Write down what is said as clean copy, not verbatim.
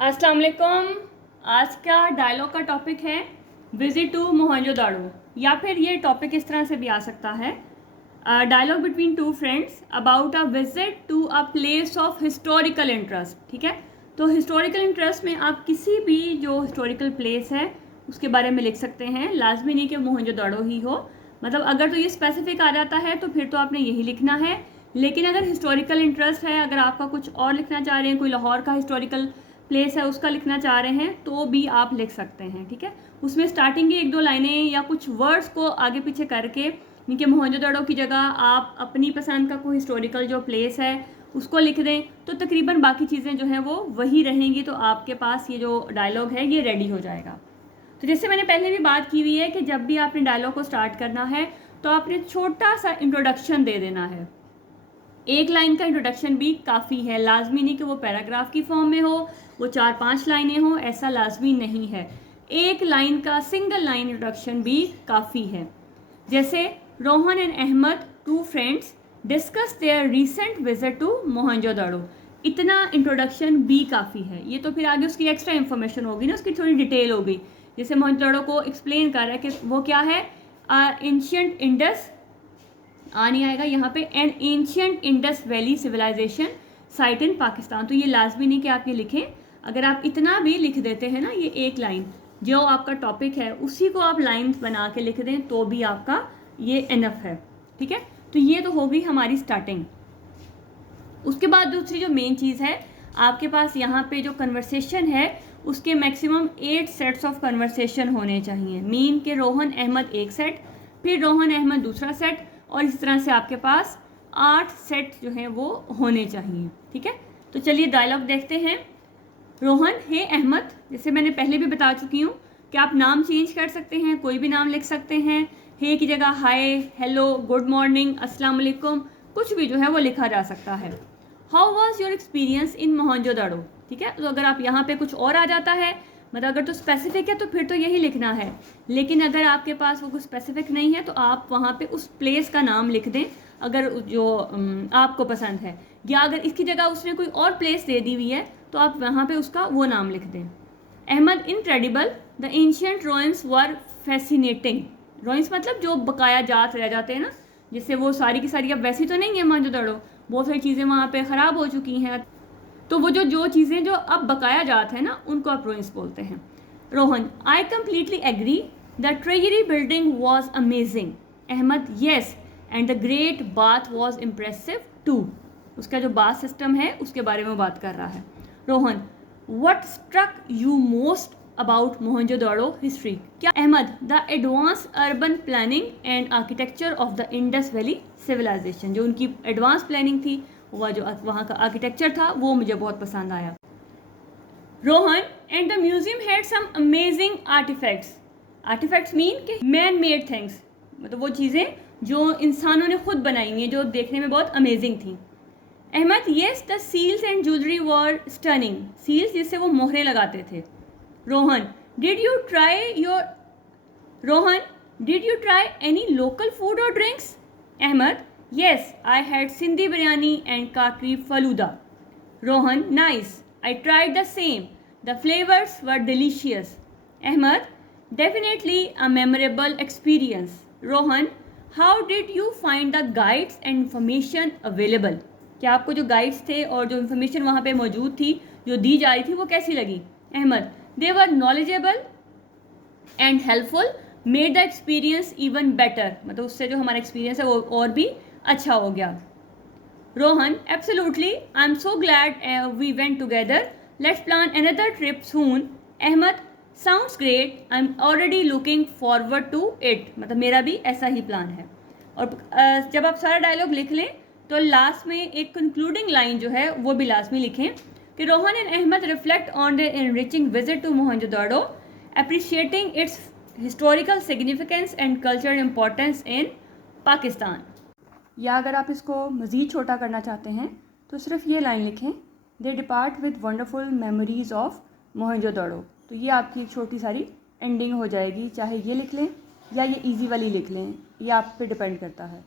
अस्सलाम वालेकुम। आज का डायलॉग का टॉपिक है विजिट टू मोहनजोदाड़ो, या फिर ये टॉपिक इस तरह से भी आ सकता है dialogue between two friends about a visit to a place of historical interest. ठीक है, तो हिस्टोरिकल इंटरेस्ट में आप किसी भी जो हिस्टोरिकल प्लेस है उसके बारे में लिख सकते हैं, लाजमी नहीं कि मोहनजोदाड़ो ही हो। मतलब अगर तो ये स्पेसिफिक आ जाता है तो फिर तो आपने यही लिखना है, लेकिन अगर हिस्टोरिकल इंटरेस्ट है, अगर आपका कुछ और लिखना चाह रहे हैं, कोई लाहौर का हिस्टोरिकल प्लेस है उसका लिखना चाह रहे हैं तो भी आप लिख सकते हैं। ठीक है, उसमें स्टार्टिंग की एक दो लाइनें या कुछ वर्ड्स को आगे पीछे करके, इनके मोहनजोदड़ो की जगह आप अपनी पसंद का कोई हिस्टोरिकल जो प्लेस है उसको लिख दें तो तकरीबन बाकी चीज़ें जो हैं वो वही रहेंगी, तो आपके पास ये जो डायलॉग है ये रेडी हो जाएगा। तो जैसे मैंने पहले भी बात की हुई है कि जब भी आपने डायलॉग को स्टार्ट करना है तो आपने छोटा सा इंट्रोडक्शन दे देना है। एक लाइन का इंट्रोडक्शन भी काफ़ी है, लाजमी नहीं कि वो पैराग्राफ की फॉर्म में हो, वो 4-5 लाइनें हो, ऐसा लाजमी नहीं है। एक लाइन का सिंगल लाइन इंट्रोडक्शन भी काफ़ी है। जैसे Rohan and Ahmad two friends discuss their recent visit to Mohenjodaro, इतना इंट्रोडक्शन भी काफ़ी है। ये तो फिर आगे उसकी एक्स्ट्रा इन्फॉर्मेशन होगी ना, उसकी थोड़ी डिटेल होगी। जैसे मोहनजोदड़ो को एक्सप्लेन कर रहा है कि वो क्या है, एंशियंट इंडस नहीं आएगा यहाँ पे, an ancient Indus valley civilization site in Pakistan. तो ये लाजमी नहीं कि आप ये लिखें, अगर आप इतना भी लिख देते हैं ना, ये एक लाइन जो आपका टॉपिक है उसी को आप लाइन बना के लिख दें तो भी आपका ये इनफ है। ठीक है, तो ये तो होगी हमारी स्टार्टिंग। उसके बाद दूसरी जो मेन चीज़ है, आपके पास यहाँ पे जो कन्वर्सेशन है उसके मैक्सिमम 8 सेट्स ऑफ कन्वर्सेशन होने चाहिए। मीन के रोहन अहमद एक सेट, फिर रोहन अहमद दूसरा सेट, और इस तरह से आपके पास 8 सेट जो हैं वो होने चाहिए। ठीक है, तो चलिए डायलॉग देखते हैं। रोहन, हे अहमद, जैसे मैंने पहले भी बता चुकी हूँ कि आप नाम चेंज कर सकते हैं, कोई भी नाम लिख सकते हैं। हे की जगह हाय, हेलो, गुड मॉर्निंग, अस्सलाम वालेकुम, कुछ भी जो है वो लिखा जा सकता है। How was your experience in Mohenjodaro. ठीक है, तो अगर आप यहाँ पे कुछ और आ जाता है, मतलब अगर तो स्पेसिफिक है तो फिर तो यही लिखना है, लेकिन अगर आपके पास वो कुछ स्पेसिफिक नहीं है तो आप वहाँ पे उस प्लेस का नाम लिख दें अगर जो आपको पसंद है, या अगर इसकी जगह उसने कोई और प्लेस दे दी हुई है तो आप वहाँ पे उसका वो नाम लिख दें। Ahmad, incredible, the ancient ruins were fascinating. Ruins मतलब जो बकाया जात रह जाते हैं ना, जैसे वो सारी की सारी अब वैसी तो नहीं है मोहनजोदड़ो, बहुत सारी चीज़ें वहाँ पे ख़राब हो चुकी हैं, तो वो जो चीज़ें जो अब बकाया जात है ना उनको आप रुइंस बोलते हैं। Rohan, I completely agree, the treasury building was amazing. Ahmad, yes, and the great bath was impressive too. उसका जो बाथ सिस्टम है उसके बारे में बात कर रहा है। Rohan, what struck you most about Mohenjodaro history. क्या। Ahmed, the advance urban planning and architecture of the Indus valley civilization, जो उनकी एडवांस प्लानिंग थी, वह जो वहाँ का आर्किटेक्चर था वो मुझे बहुत पसंद आया। Rohan, and the museum had some amazing artifacts. Artifacts mean के मैन मेड थिंग्स, मतलब वो चीज़ें जो इंसानों ने खुद बनाई हुई हैं जो देखने में बहुत अमेजिंग थी। Ahmed, yes, the seals and jewellery were stunning. Seals जिससे वो मोहरे लगाते थे। Rohan, did you try any local food और drinks. Ahmed, yes, I had Sindhi biryani and Kakri faluda. Rohan, nice. I tried the same. The flavors were delicious. Ahmad, definitely a memorable experience. Rohan, how did you find the guides and information available? क्या आपको जो guides थे और जो information वहाँ पे मौजूद थी जो दी जा रही थी वो कैसी लगी। Ahmad, they were knowledgeable and helpful, made the experience even better. मतलब उससे जो हमारा एक्सपीरियंस है वो और भी अच्छा हो गया। Rohan, absolutely, I am so glad we went together, let's plan another trip soon. Ahmad, sounds great, I am already looking forward to it, मतलब मेरा भी ऐसा ही प्लान है। और जब आप सारा डायलॉग लिख लें तो लास्ट में एक कंक्लूडिंग लाइन जो है वो भी लास्ट में लिखें कि Rohan and Ahmad reflect on the enriching visit to Mohenjodaro, appreciating its historical significance and cultural importance in Pakistan. या अगर आप इसको मज़ीद छोटा करना चाहते हैं तो सिर्फ ये लाइन लिखें, they depart with wonderful memories of Mohenjodaro. तो ये आपकी एक छोटी सारी एंडिंग हो जाएगी, चाहे ये लिख लें या ये इजी वाली लिख लें, ये आप पे डिपेंड करता है।